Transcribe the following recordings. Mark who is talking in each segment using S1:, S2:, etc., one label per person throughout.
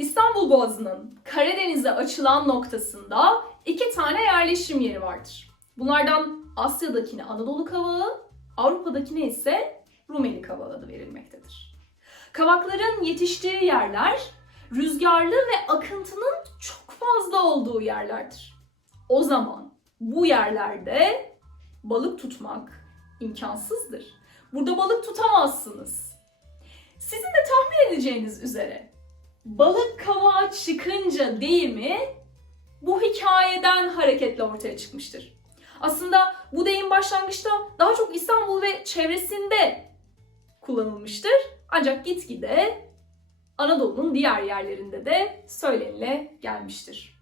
S1: İstanbul Boğazı'nın Karadeniz'e açılan noktasında iki tane yerleşim yeri vardır. Bunlardan Asya'dakine Anadolu Kavağı, Avrupa'dakine ise Rumeli Kavağı adı verilmektedir. Kavakların yetiştiği yerler rüzgarlı ve akıntının çok fazla olduğu yerlerdir. O zaman bu yerlerde balık tutmak imkansızdır. Burada balık tutamazsınız. Sizin de tahmin edeceğiniz üzere balık kavağa çıkınca değil mi bu hikayeden hareketle ortaya çıkmıştır. Aslında bu deyim başlangıçta daha çok İstanbul ve çevresinde kullanılmıştır. Ancak gitgide Anadolu'nun diğer yerlerinde de söylenile gelmiştir.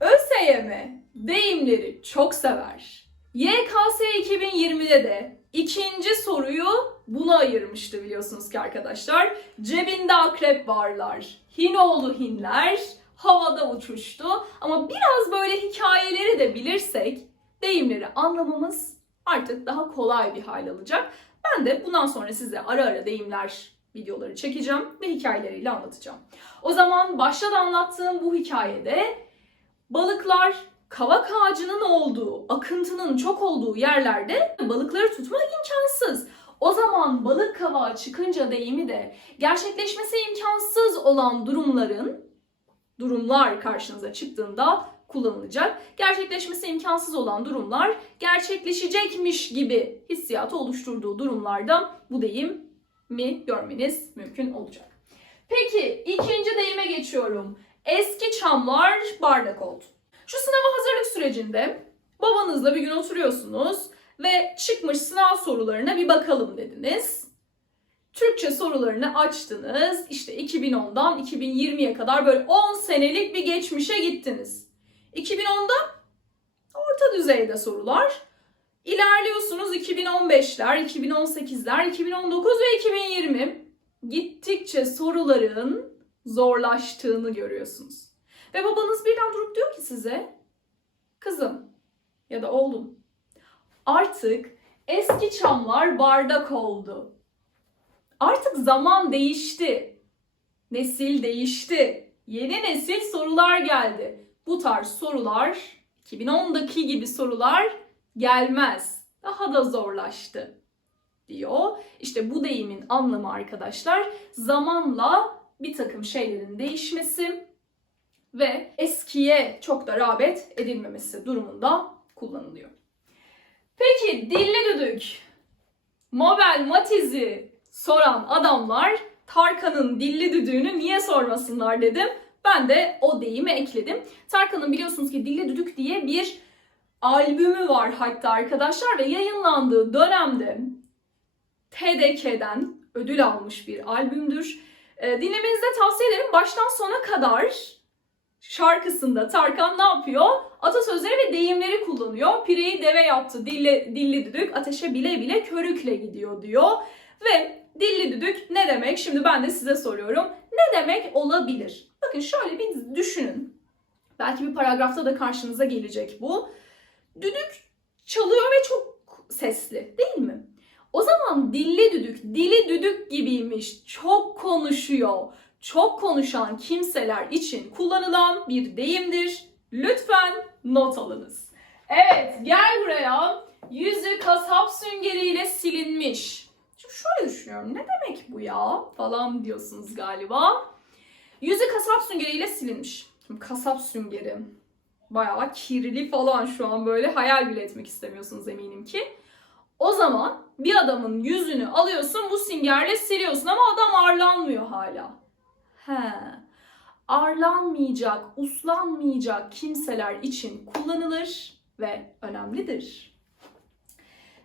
S1: ÖSYM deyimleri çok sever. YKS 2020'de de ikinci soruyu buna ayırmıştı biliyorsunuz ki arkadaşlar. Cebinde akrep varlar, Hinoğlu hinler, havada uçuştu. Ama biraz böyle hikayeleri de bilirsek deyimleri anlamamız artık daha kolay bir hal alacak. Ben de bundan sonra size ara ara deyimler videoları çekeceğim ve hikayeleriyle anlatacağım. O zaman başta da anlattığım bu hikayede balıklar kavak ağacının olduğu, akıntının çok olduğu yerlerde balıkları tutmak imkansız. O zaman balık kavağı çıkınca deyimi de gerçekleşmesi imkansız olan durumların durumlar karşınıza çıktığında kullanılacak. Gerçekleşmesi imkansız olan durumlar gerçekleşecekmiş gibi hissiyatı oluşturduğu durumlarda bu deyim mi görmeniz mümkün olacak. Peki ikinci deyime geçiyorum. Eski çamlar bardak oldu. Şu sınava hazırlık sürecinde babanızla bir gün oturuyorsunuz ve çıkmış sınav sorularına bir bakalım dediniz. Türkçe sorularını açtınız. İşte 2010'dan 2020'ye kadar böyle 10 senelik bir geçmişe gittiniz. 2010'da orta düzeyde sorular. İlerliyorsunuz 2015'ler, 2018'ler, 2019 ve 2020. Gittikçe soruların zorlaştığını görüyorsunuz. Ve babanız birden durup diyor ki size, kızım ya da oğlum artık eski çamlar bardak oldu. Artık zaman değişti. Nesil değişti. Yeni nesil sorular geldi. Bu tarz sorular 2010'daki gibi sorular gelmez. Daha da zorlaştı diyor. İşte bu deyimin anlamı arkadaşlar zamanla bir takım şeylerin değişmesi ve eskiye çok da rağbet edilmemesi durumunda kullanılıyor. Peki dilli düdük, Mabel Matiz'i soran adamlar Tarkan'ın dilli düdüğünü niye sormasınlar dedim. Ben de o deyimi ekledim. Tarkan'ın biliyorsunuz ki Dilli Düdük diye bir albümü var hatta arkadaşlar ve yayınlandığı dönemde TDK'den ödül almış bir albümdür. E, dinlemenizi de tavsiye ederim. Baştan sona kadar şarkısında Tarkan ne yapıyor? Atasözleri ve deyimleri kullanıyor. Pireyi deve yaptı, dilli, dilli düdük, ateşe bile bile körükle gidiyor diyor. Ve dilli düdük ne demek? Şimdi ben de size soruyorum. Ne demek olabilir? Bakın şöyle bir düşünün. Belki bir paragrafta da karşınıza gelecek bu. Düdük çalıyor ve çok sesli değil mi? O zaman dilli düdük, dili düdük gibiymiş, çok konuşuyor. Çok konuşan kimseler için kullanılan bir deyimdir. Lütfen not alınız. Evet, gel buraya. Yüzü kasap süngeriyle silinmiş. Şimdi şöyle düşünüyorum. Ne demek bu ya? Falan diyorsunuz galiba. Yüzü kasap süngeriyle silinmiş. Şimdi kasap süngeri. Bayağı kirli falan şu an böyle hayal bile etmek istemiyorsunuz eminim ki. O zaman bir adamın yüzünü alıyorsun bu süngerle siliyorsun ama adam arlanmıyor hala. He. Arlanmayacak, uslanmayacak kimseler için kullanılır ve önemlidir.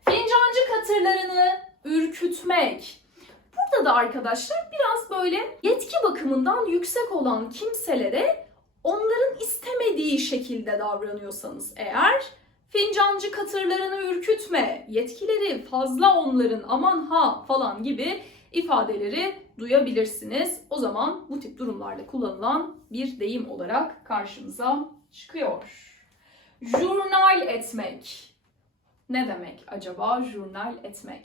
S1: Fincancı katırlarını ürkütmek. Burada da arkadaşlar biraz böyle yetki bakımından yüksek olan kimselere onların istemediği şekilde davranıyorsanız eğer fincancı katırlarını ürkütme, yetkileri fazla onların aman ha falan gibi ifadeleri duyabilirsiniz. O zaman bu tip durumlarda kullanılan bir deyim olarak karşımıza çıkıyor. Jurnal etmek. Ne demek acaba jurnal etmek?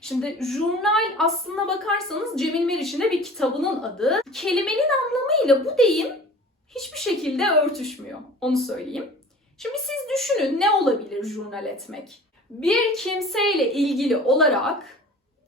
S1: Şimdi jurnal aslına bakarsanız Cemil Meriç'in de bir kitabının adı. Kelimenin anlamıyla bu deyim hiçbir şekilde örtüşmüyor. Onu söyleyeyim. Şimdi siz düşünün ne olabilir jurnal etmek? Bir kimseyle ilgili olarak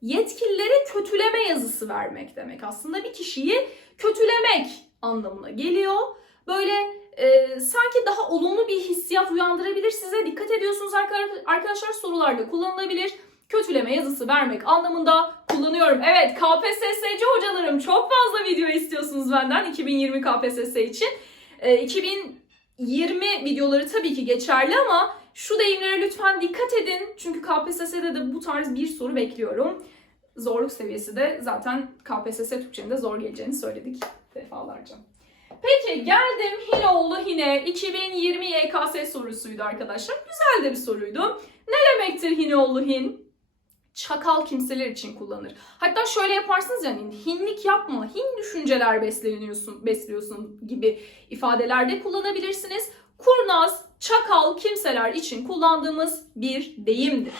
S1: yetkililere kötüleme yazısı vermek demek. Aslında bir kişiyi kötülemek anlamına geliyor. Böyle e, sanki daha olumlu bir hissiyat uyandırabilir size. Dikkat ediyorsunuz arka- arkadaşlar sorularda kullanılabilir. Kötüleme yazısı vermek anlamında kullanıyorum. Evet KPSS'ci hocalarım çok fazla video istiyorsunuz benden 2020 KPSS için. E, 2020 videoları tabii ki geçerli ama şu deyimlere lütfen dikkat edin. Çünkü KPSS'de de bu tarz bir soru bekliyorum. Zorluk seviyesi de zaten KPSS Türkçe'nin de zor geleceğini söyledik defalarca. Peki geldim Hiloğlu Hine 2020 YKS sorusuydu arkadaşlar. Güzel de bir soruydu. Ne demektir Hineoğlu Hin? Çakal kimseler için kullanır. Hatta şöyle yaparsınız yani hinlik yapma, hin düşünceler besleniyorsun, besliyorsun gibi ifadelerde kullanabilirsiniz. Kurnaz, çakal kimseler için kullandığımız bir deyimdir.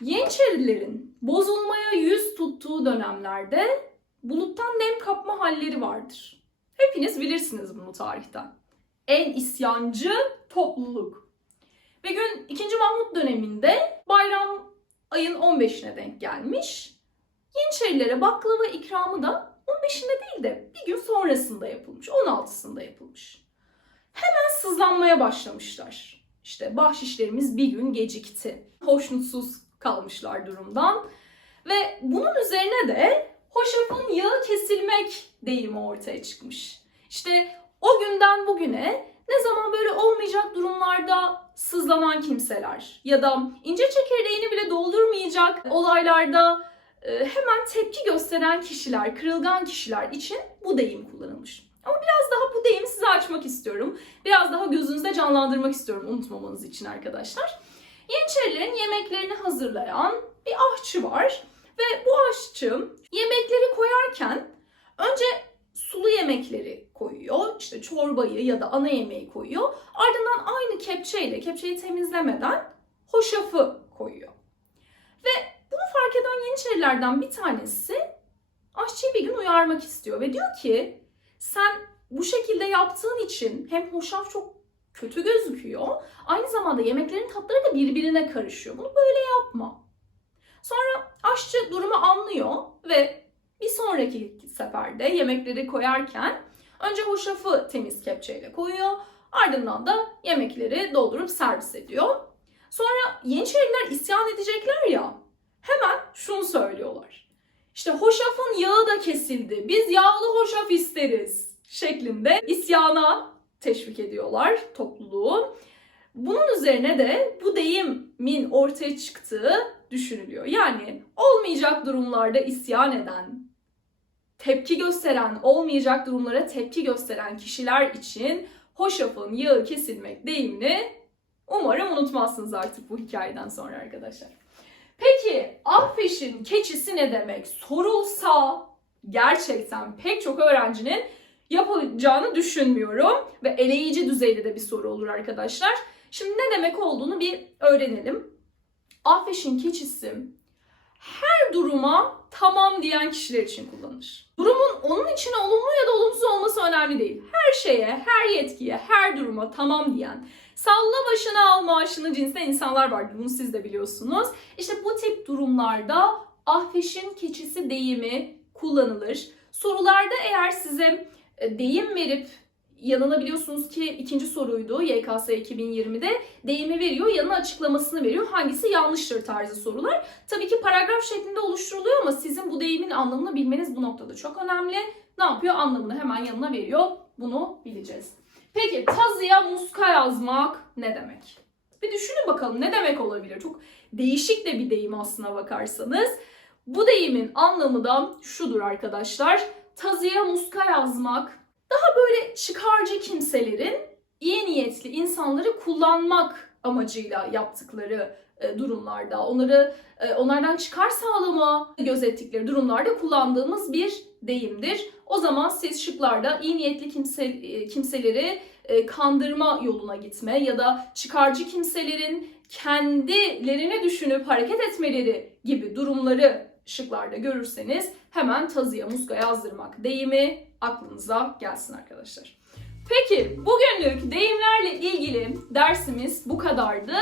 S1: Yeniçerilerin bozulmaya yüz tuttuğu dönemlerde buluttan nem kapma halleri vardır. Hepiniz bilirsiniz bunu tarihten. En isyancı topluluk. Ve gün 2. Mahmut döneminde bayram ayın 15'ine denk gelmiş. Yeniçerilere baklava ikramı da 15'inde değil de bir gün sonrasında yapılmış. 16'sında yapılmış. Hemen sızlanmaya başlamışlar. İşte bahşişlerimiz bir gün gecikti. Hoşnutsuz kalmışlar durumdan. Ve bunun üzerine de hoşafın yağı kesilmek deyimi ortaya çıkmış. İşte o günden bugüne ne zaman böyle olmayacak durumlarda sızlanan kimseler ya da ince çekirdeğini bile doldurmayacak olaylarda e, hemen tepki gösteren kişiler, kırılgan kişiler için bu deyim kullanılmış. Ama biraz daha bu deyimi size açmak istiyorum. Biraz daha gözünüzde canlandırmak istiyorum unutmamanız için arkadaşlar. Yeniçerilerin yemeklerini hazırlayan bir aşçı var. Ve bu aşçı yemekleri koyarken önce sulu yemekleri koyuyor. İşte çorbayı ya da ana yemeği koyuyor. Ardından aynı kepçeyle, kepçeyi temizlemeden hoşafı koyuyor. Ve bunu fark eden Yeniçerilerden bir tanesi aşçıyı bir gün uyarmak istiyor. Ve diyor ki sen bu şekilde yaptığın için hem hoşaf çok kötü gözüküyor. Aynı zamanda yemeklerin tatları da birbirine karışıyor. Bunu böyle yapma. Sonra aşçı durumu anlıyor ve bir sonraki seferde yemekleri koyarken önce hoşafı temiz kepçeyle koyuyor. Ardından da yemekleri doldurup servis ediyor. Sonra Yeniçeriler isyan edecekler ya hemen şunu söylüyorlar. İşte hoşafın yağı da kesildi. Biz yağlı hoşaf isteriz şeklinde isyana teşvik ediyorlar topluluğu. Bunun üzerine de bu deyimin ortaya çıktığı düşünülüyor. Yani olmayacak durumlarda isyan eden, tepki gösteren, olmayacak durumlara tepki gösteren kişiler için hoşafın yağı kesilmek deyimini umarım unutmazsınız artık bu hikayeden sonra arkadaşlar. Peki Affeş'in keçisi ne demek? Sorulsa gerçekten pek çok öğrencinin yapacağını düşünmüyorum ve eleyici düzeyde de bir soru olur arkadaşlar. Şimdi ne demek olduğunu bir öğrenelim. Affeş'in keçisi her duruma tamam diyen kişiler için kullanılır. Durumun onun için olumlu ya da olumsuz olması önemli değil. Her şeye, her yetkiye, her duruma tamam diyen, salla başına al maaşını cinsten insanlar vardır. Bunu siz de biliyorsunuz. İşte bu tip durumlarda Ahfeş'in keçisi deyimi kullanılır. Sorularda eğer size e, deyim verip yanılabiliyorsunuz ki ikinci soruydu YKS 2020'de deyimi veriyor yanına açıklamasını veriyor hangisi yanlıştır tarzı sorular. Tabii ki paragraf şeklinde oluşturuluyor ama sizin bu deyimin anlamını bilmeniz bu noktada çok önemli. Ne yapıyor anlamını hemen yanına veriyor bunu bileceğiz. Peki tazıya muska yazmak ne demek? Bir düşünün bakalım ne demek olabilir? Çok değişik de bir deyim aslına bakarsanız. Bu deyimin anlamı da şudur arkadaşlar. Tazıya muska yazmak daha böyle çıkarcı kimselerin iyi niyetli insanları kullanmak amacıyla yaptıkları e, durumlarda, onları e, onlardan çıkar sağlama gözettikleri durumlarda kullandığımız bir deyimdir. O zaman siz şıklarda iyi niyetli kimse, e, kimseleri kandırma yoluna gitme ya da çıkarcı kimselerin kendilerini düşünüp hareket etmeleri gibi durumları şıklarda görürseniz hemen tazıya muska yazdırmak deyimi aklınıza gelsin arkadaşlar. Peki bugünlük deyimlerle ilgili dersimiz bu kadardı.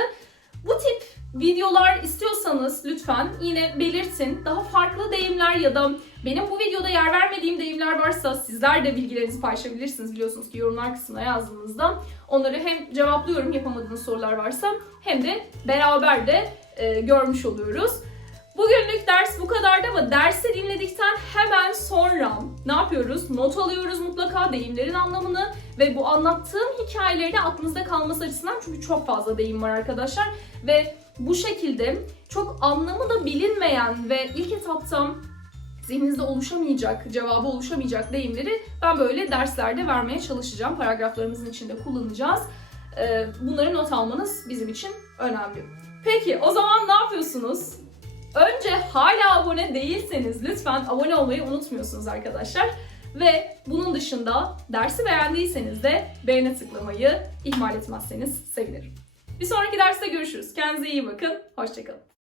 S1: Bu tip videolar istiyorsanız lütfen yine belirtin. Daha farklı deyimler ya da benim bu videoda yer vermediğim deyimler varsa sizler de bilgilerinizi paylaşabilirsiniz. Biliyorsunuz ki yorumlar kısmına yazdığınızda onları hem cevaplıyorum yapamadığınız sorular varsa hem de beraber de e, görmüş oluyoruz. Bugünlük ders bu kadardı ama dersi dinledikten hemen sonra ne yapıyoruz? Not alıyoruz mutlaka deyimlerin anlamını ve bu anlattığım hikayeleri de aklınızda kalması açısından çünkü çok fazla deyim var arkadaşlar ve bu şekilde çok anlamı da bilinmeyen ve ilk etapta zihninizde oluşamayacak, cevabı oluşamayacak deyimleri ben böyle derslerde vermeye çalışacağım. Paragraflarımızın içinde kullanacağız. Ee, Bunları not almanız bizim için önemli. Peki o zaman ne yapıyorsunuz? Önce hala abone değilseniz lütfen abone olmayı unutmuyorsunuz arkadaşlar. Ve bunun dışında dersi beğendiyseniz de beğene tıklamayı ihmal etmezseniz sevinirim. Bir sonraki derste görüşürüz. Kendinize iyi bakın. Hoşçakalın.